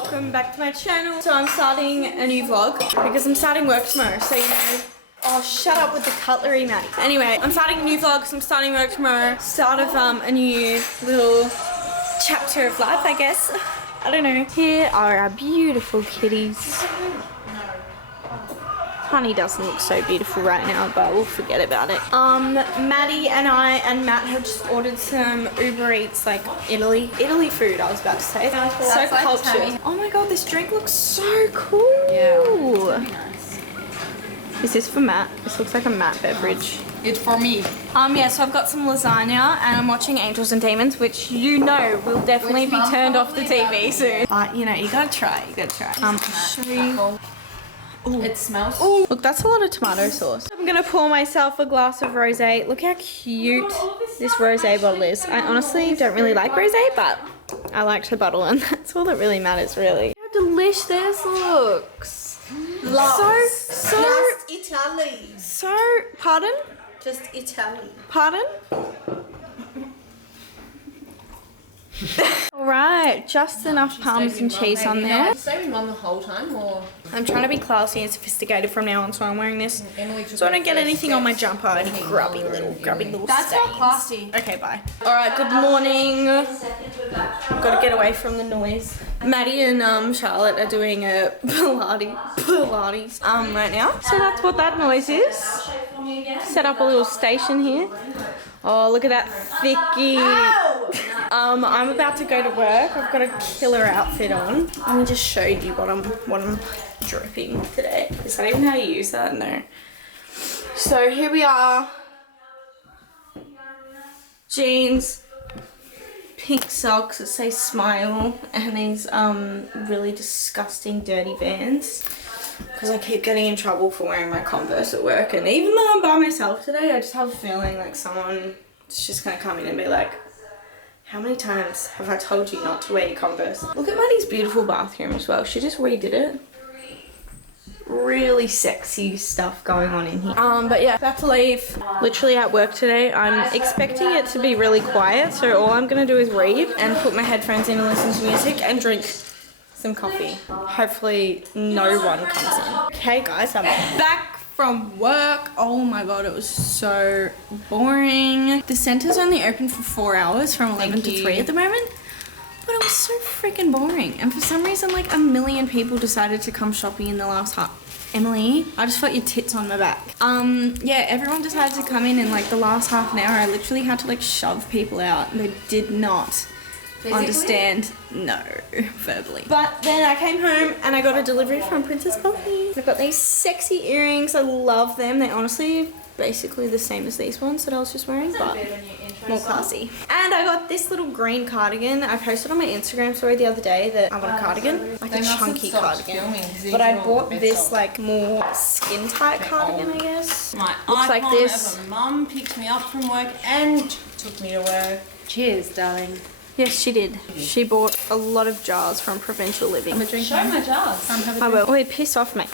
welcome back to my channel. So I'm starting a new vlog because I'm starting work tomorrow, so you know. Oh, shut up with the cutlery, Matt. Anyway, I'm starting a new vlog because I'm starting work tomorrow. Start of a new little chapter of life, I guess. I don't know. Here are our beautiful kitties. Honey doesn't look so beautiful right now, but we'll forget about it. Maddie and I and Matt have just ordered some Uber Eats, like Italy food, I was about to say. So like cultured. Oh my god, this drink looks so cool. Yeah, really nice. Is this for Matt? This looks like a Matt beverage. It's for me. Yeah, so I've got some lasagna and I'm watching Angels and Demons, which you know will definitely be turned off the TV soon. But you know, you gotta try, show you. Ooh. It smells. Ooh. Look, that's a lot of tomato sauce. I'm gonna pour myself a glass of rosé. Look how cute this rosé bottle is. I honestly don't really like rosé, but I like to bottle, and that's all that really matters, really. How delicious this looks. Just Italy. Pardon? Just Italy. Pardon? Alright, just enough parmesan cheese on there. Saving one the whole time, or? I'm trying to be classy and sophisticated from now on, so I'm wearing this so I don't get anything on my jumper, any grubby little That's stains. not classy. Okay, bye. Alright, good morning. Gotta get away from the noise. Maddie and Charlotte are doing a Pilates right now. So that's what that noise is. Set up a little station here. Oh, look at that thickie. I'm about to go to work. I've got a killer outfit on. Let me just show you what I'm dripping today. Is that even how you use that? No. So here we are. Jeans, pink socks that say smile, and these really disgusting dirty Vans. Because I keep getting in trouble for wearing my Converse at work, and even though I'm by myself today, I just have a feeling like someone is just gonna come in and be like, how many times have I told you not to wear your Converse? Look at Maddie's beautiful bathroom as well. She just redid it. Really sexy stuff going on in here. But yeah, about to leave. Literally at work today. I'm expecting it to be really quiet, so all I'm gonna do is read and put my headphones in and listen to music and drink some coffee. Hopefully no one comes in. Okay guys, I'm back from work. Oh my god, it was so boring. The center's only open for 4 hours from 11 to 3 at the moment. But it was so freaking boring. And for some reason, like 1 million people decided to come shopping in the last half. Emily, I just felt your tits on my back. Yeah, everyone decided to come in like the last half an hour. I literally had to like shove people out. They did not understand, no, verbally. But then I came home and I got a delivery from Princess Coffee. I've got these sexy earrings. I love them. They honestly basically the same as these ones that I was just wearing, but more classy. And I got this little green cardigan. I posted on my Instagram story the other day that I want a cardigan, like a chunky cardigan. But I bought this like more skin tight cardigan, I guess. My looks like this. Mum picked me up from work and took me to work. Cheers, darling. Yes, she did. She bought a lot of jars from Provincial Living. Show my jars. I will. Wait, piss off, mate.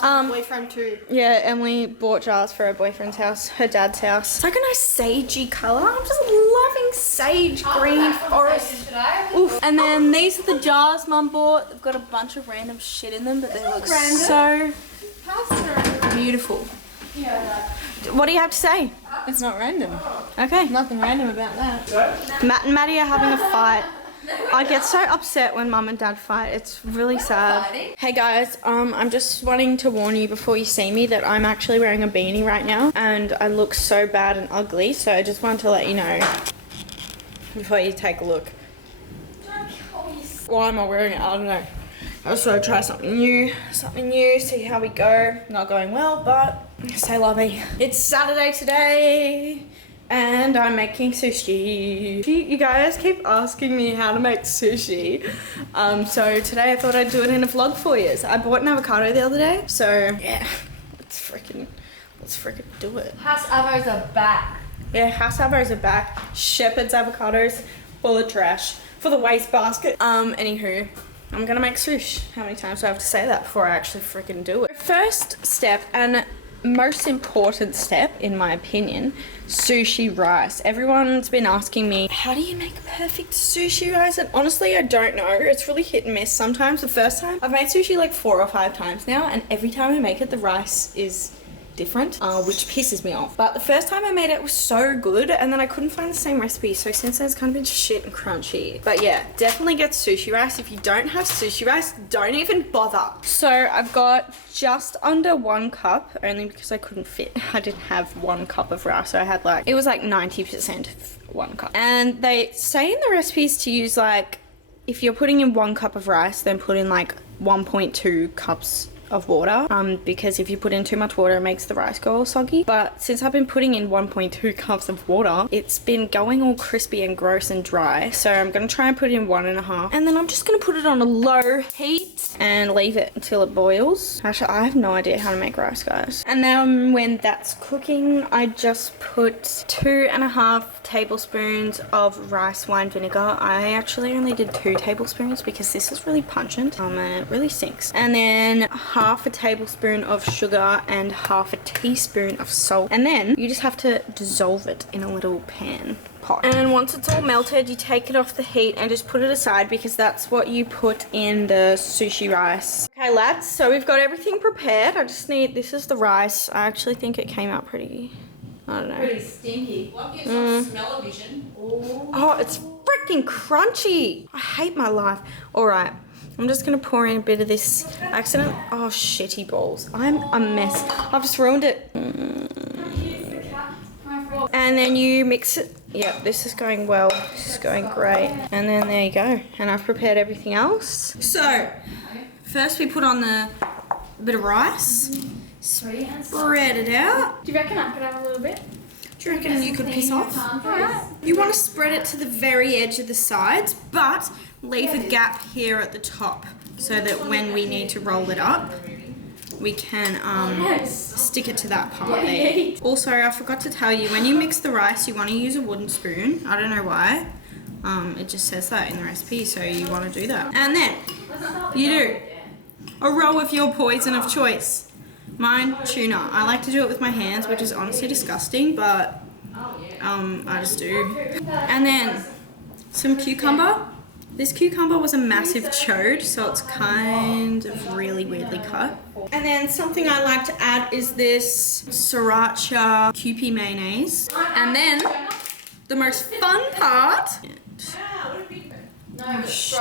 Boyfriend too. Yeah, Emily bought jars for her boyfriend's house, her dad's house. It's like a nice sagey colour. I'm just loving sage green forest. Oof. And then these are the jars Mum bought. They've got a bunch of random shit in them, but they look so beautiful. What do you have to say? It's not random. Okay. Nothing random about that. Matt and Maddie are having a fight. I get so upset when Mum and Dad fight. It's really sad. Hey guys, I'm just wanting to warn you before you see me that I'm actually wearing a beanie right now and I look so bad and ugly, so I just wanted to let you know before you take a look. Why am I wearing it? I don't know. I just want to try something new, see how we go. Not going well, but stay lovely. It's Saturday today. And I'm making sushi. You guys keep asking me how to make sushi. So today I thought I'd do it in a vlog for you. So I bought an avocado the other day. So yeah, let's freaking do it. House avos are back. Yeah, house avos are back. Shepherd's avocados, full of trash for the waste basket. Anywho, I'm gonna make sushi. How many times do I have to say that before I actually freaking do it? First step, and most important step, in my opinion, sushi rice. Everyone's been asking me, how do you make perfect sushi rice? And honestly, I don't know. It's really hit and miss. Sometimes the first time, I've made sushi like 4 or 5 times now, and every time I make it, the rice is different, which pisses me off. But the first time I made it was so good, and then I couldn't find the same recipe, so since then it's kind of been shit and crunchy. But yeah, definitely get sushi rice. If you don't have sushi rice, don't even bother. So I've got just under 1 cup, only because I couldn't fit. I didn't have 1 cup of rice, so I had like, it was like 90% of 1 cup. And they say in the recipes to use like, if you're putting in 1 cup of rice, then put in like 1.2 cups of water, because if you put in too much water, it makes the rice go all soggy. But since I've been putting in 1.2 cups of water, it's been going all crispy and gross and dry. So I'm gonna try and put in 1.5, and then I'm just gonna put it on a low heat and leave it until it boils. Actually, I have no idea how to make rice, guys. And then when that's cooking, I just put 2.5 tablespoons of rice wine vinegar. I actually only did 2 tablespoons because this is really pungent, and it really stinks. And then half a tablespoon of sugar and half a teaspoon of salt, and then you just have to dissolve it in a little pan pot. And once it's all melted, you take it off the heat and just put it aside, because that's what you put in the sushi rice. Okay lads, so we've got everything prepared. I just need, this is the rice. I actually think it came out pretty, I don't know, Pretty stinky. Well, gives us smell-o-vision. oh, it's freaking crunchy. I hate my life. All right, I'm just gonna pour in a bit of this accident. Oh, shitty balls. I'm a mess. I've just ruined it. And then you mix it. Yeah, this is going well. This is going great. And then there you go. And I've prepared everything else. So, first we put on the bit of rice. Spread it out. Do you reckon I could have a little bit? Do you reckon you could piss off? Alright. You want to spread it to the very edge of the sides, but leave a gap here at the top so that when we need to roll it up, we can stick it to that part there. Also, I forgot to tell you, when you mix the rice, you want to use a wooden spoon. I don't know why. It just says that in the recipe, so you want to do that. And then you do a roll of your poison of choice. Mine, tuna. I like to do it with my hands, which is honestly disgusting, but I just do. And then some cucumber. This cucumber was a massive chode, so it's kind of really weirdly cut. And then something I like to add is this sriracha Kewpie mayonnaise. And then the most fun part. Oh, shit.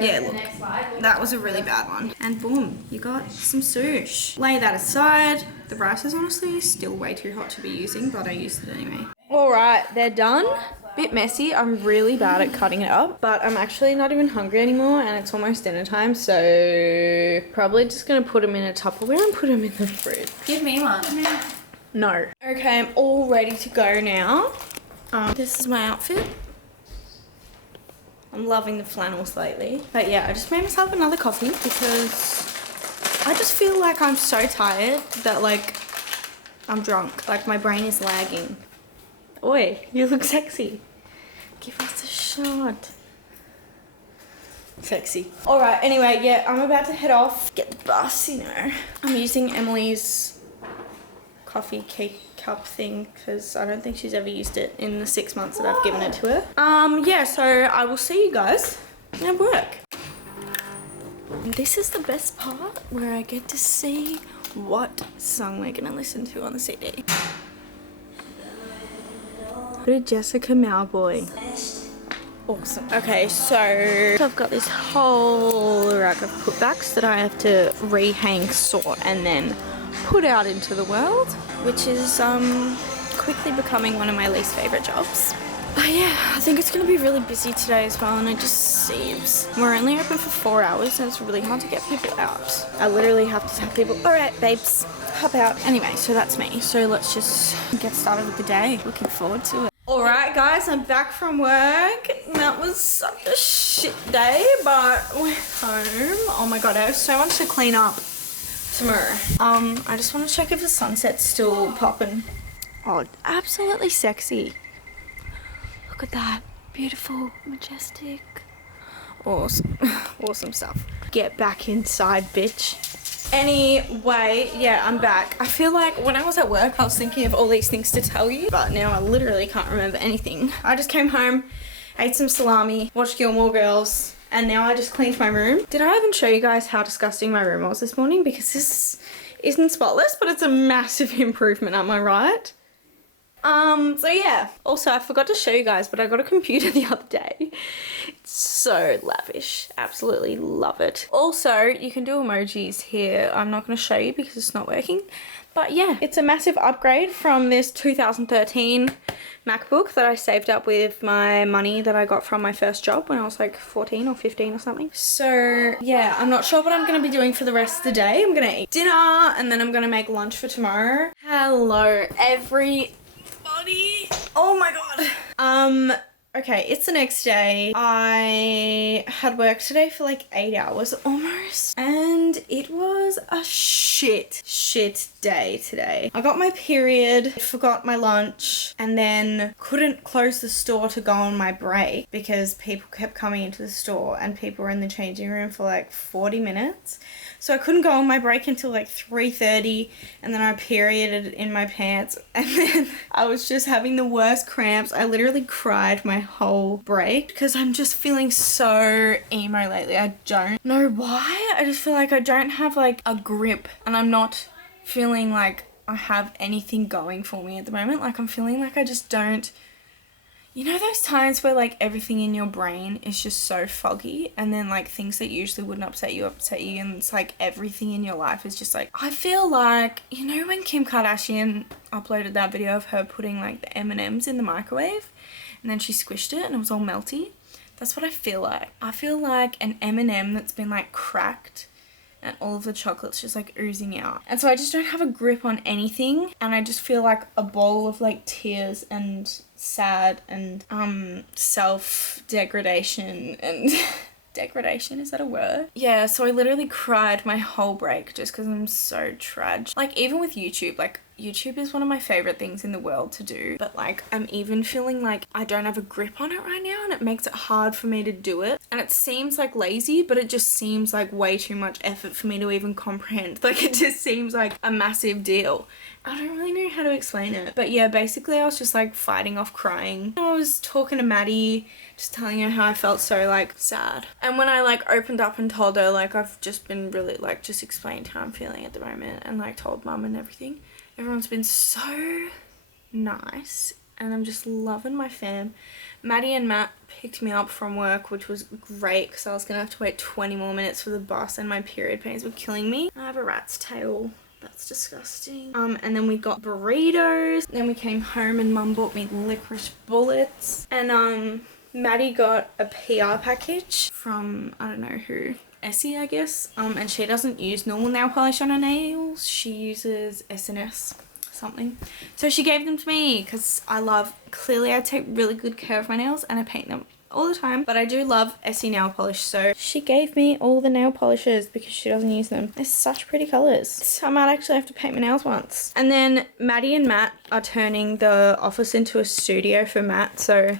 Yeah, look, that was a really bad one. And boom, you got some sushi. Lay that aside. The rice is honestly still way too hot to be using, but I used it anyway. All right, they're done. Bit messy. I'm really bad at cutting it up, but I'm actually not even hungry anymore, and it's almost dinner time, so probably just gonna put them in a Tupperware and put them in the fridge. Give me one. No. Okay, I'm all ready to go now. This is my outfit. I'm loving the flannels lately. But yeah, I just made myself another coffee because I just feel like I'm so tired that like I'm drunk. Like my brain is lagging. Oi, you look sexy. Give us a shot. Sexy. Alright, anyway, yeah, I'm about to head off. Get the bus, you know. I'm using Emily's coffee cake cup thing because I don't think she's ever used it in the 6 months that I've given it to her. Yeah, so I will see you guys at work. And this is the best part where I get to see what song we're gonna listen to on the CD. Jessica Mauboy. Awesome. Okay, so I've got this whole rack of putbacks that I have to rehang, sort, and then put out into the world, which is quickly becoming one of my least favorite jobs. But yeah, I think it's gonna be really busy today as well, and it just seems we're only open for 4 hours and it's really hard to get people out. I literally have to tell people, all right, babes, hop out. Anyway, so that's me. So let's just get started with the day. Looking forward to it. All right, guys, I'm back from work. That was such a shit day, but we're home. Oh my God, I have so much to clean up tomorrow. I just want to check if the sunset's still popping. Oh, absolutely sexy. Look at that. Beautiful, majestic. Awesome. Awesome stuff. Get back inside, bitch. Anyway, yeah, I'm back. I feel like when I was at work, I was thinking of all these things to tell you, but now I literally can't remember anything. I just came home, ate some salami, watched Gilmore Girls, and now I just cleaned my room. Did I even show you guys how disgusting my room was this morning? Because this isn't spotless, but it's a massive improvement, am I right? So yeah. Also, I forgot to show you guys, but I got a computer the other day. It's so lavish. Absolutely love it. Also, you can do emojis here. I'm not going to show you because it's not working. But yeah, it's a massive upgrade from this 2013 MacBook that I saved up with my money that I got from my first job when I was like 14 or 15 or something. So yeah, I'm not sure what I'm going to be doing for the rest of the day. I'm going to eat dinner and then I'm going to make lunch for tomorrow. Hello, everybody. Oh my god. Okay, it's the next day. I had work today for like 8 hours almost, and it was a shit day today. I got my period, forgot my lunch, and then couldn't close the store to go on my break because people kept coming into the store and people were in the changing room for like 40 minutes. So I couldn't go on my break until like 3:30, and then I perioded in my pants, and then I was just having the worst cramps. I literally cried my whole break because I'm just feeling so emo lately. I don't know why. I just feel like I don't have like a grip, and I'm not feeling like I have anything going for me at the moment. Like I'm feeling like I just don't. You know those times where like everything in your brain is just so foggy, and then like things that usually wouldn't upset you, and it's like everything in your life is just like, I feel like, you know when Kim Kardashian uploaded that video of her putting like the M&Ms in the microwave and then she squished it and it was all melty? That's what I feel like. I feel like an M&M that's been like cracked and all of the chocolate's just like oozing out. And so I just don't have a grip on anything, and I just feel like a bowl of like tears and sad and self-degradation and degradation, is that a word? Yeah, so I literally cried my whole break just because I'm so tragic. Like even with YouTube, like YouTube is one of my favorite things in the world to do, but like I'm even feeling like I don't have a grip on it right now, and it makes it hard for me to do it. And it seems like lazy, but it just seems like way too much effort for me to even comprehend. Like it just seems like a massive deal. I don't really know how to explain it. But yeah, basically I was just like fighting off crying. I was talking to Maddie, just telling her how I felt so like sad. And when I like opened up and told her, like I've just been really like just explained how I'm feeling at the moment, and like told mum and everything. Everyone's been so nice, and I'm just loving my fam. Maddie and Matt picked me up from work, which was great because I was gonna have to wait 20 more minutes for the bus and my period pains were killing me. I have a rat's tail. That's disgusting. And then we got burritos. Then we came home and mum bought me licorice bullets. And Maddie got a PR package from, I don't know who, Essie, I guess. And she doesn't use normal nail polish on her nails. She uses SNS something. So she gave them to me because clearly I take really good care of my nails and I paint them all the time, but I do love Essie nail polish, so she gave me all the nail polishes because she doesn't use them. They're such pretty colours. So I might actually have to paint my nails once. And then Maddie and Matt are turning the office into a studio for Matt, so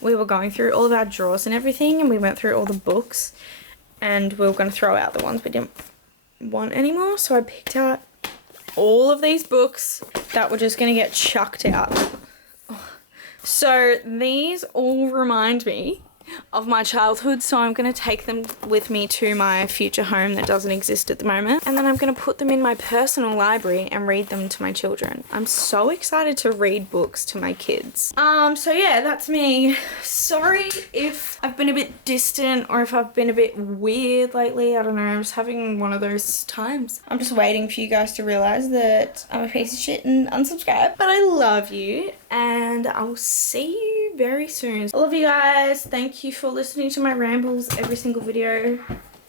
we were going through all of our drawers and everything, and we went through all the books, and we were going to throw out the ones we didn't want anymore, so I picked out all of these books that were just going to get chucked out. So these all remind me of my childhood, so I'm going to take them with me to my future home that doesn't exist at the moment, and then I'm going to put them in my personal library and read them to my children. I'm so excited to read books to my kids. So yeah, that's me. Sorry if I've been a bit distant or if I've been a bit weird lately. I don't know, I'm just having one of those times. I'm just waiting for you guys to realize that I'm a piece of shit and unsubscribe, but I love you and I will see you very soon. I love you guys. Thank you for listening to my rambles every single video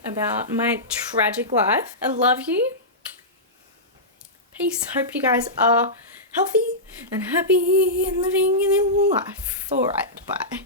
about my tragic life. I love you. Peace. Hope you guys are healthy and happy and living your little life. Alright, bye.